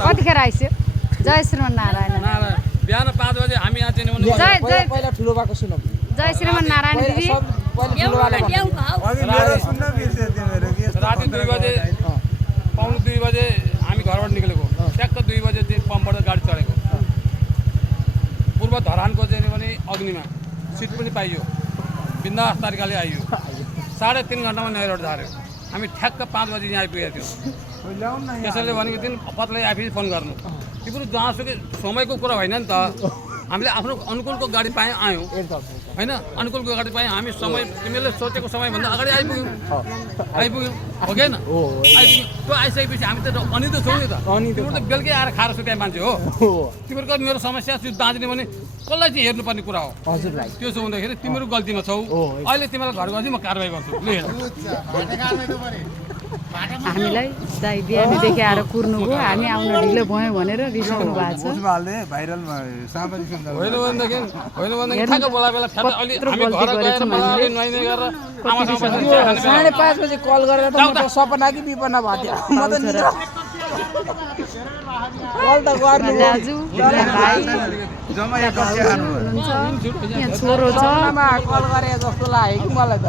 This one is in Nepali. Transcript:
कतिखेर आइस्यो जय श्रीमन नारायण बिहान 5 बजे हामी यहाँ चाहिँ पहिला ठुलो भएको सुनौ जय श्रीमन नारायण दिदी राति 2 बजे पाउनु 2 बजे हामी घरबाट निक्लेको ट्याक्क 2 बजे चाहिँ पम्पबाट गाडी चढेको पूर्व धरानको चाहिँ भने अग्निमा सिट पनि पाइयो बिन्दास तरिकाले आइयो 3.5 घन्टामा नैरोड झार्यो हामी ठ्याक्क 5 बजे यहाँ आइपुगेको थियौँ त्यसैले भनेको दिन पत्लै आफै फोन गर्नु तिम्रो जहाँसुकै समयको कुरा होइन नि त हामीले आफ्नो अनुकूलको गाडी पायौँ आयौँ होइन अनुकूलको गाडी पायौँ हामी समय तिमीले सोचेको समयभन्दा अगाडि आइपुग्यौँ हो कि होइन आइपुग्यौँ त्यो आइसकेपछि हामी त अनि त छौँ नि त तिम्रो त बेलुकै आएर खाएर सुत्या मान्छे हो तिमीहरूको मेरो समस्या दाँच्ने भने कसलाई चाहिँ हेर्नुपर्ने कुरा हो हजुर भाइ त्यो चाहिँ हुँदाखेरि तिमीहरू गल्तीमा छौ अहिले तिमीलाई घर गएपछि म कारवाही गर्छु ल हेर हामीलाई दाइ बिहानदेखि आएर कुर्नुभयो हामी आउन ढिलो भयो भनेर रिसाउनु भएको छ होइन भनेदेखि ठ्याक्क बोला बेला ठ्याक्क अलि हामी घर गएर मजाले नुहाइने गरेर आमासँग बसेर चिया खाने बेला 5:30 बजे कल गरेर त म त सपना कि विपना भयो म त निद्रा कल त गर्नु दाजु भाइ जम्मा एक कक्षा खानु यहाँ छोरो छ कल गरे जस्तो लाग्यो कि मलाई त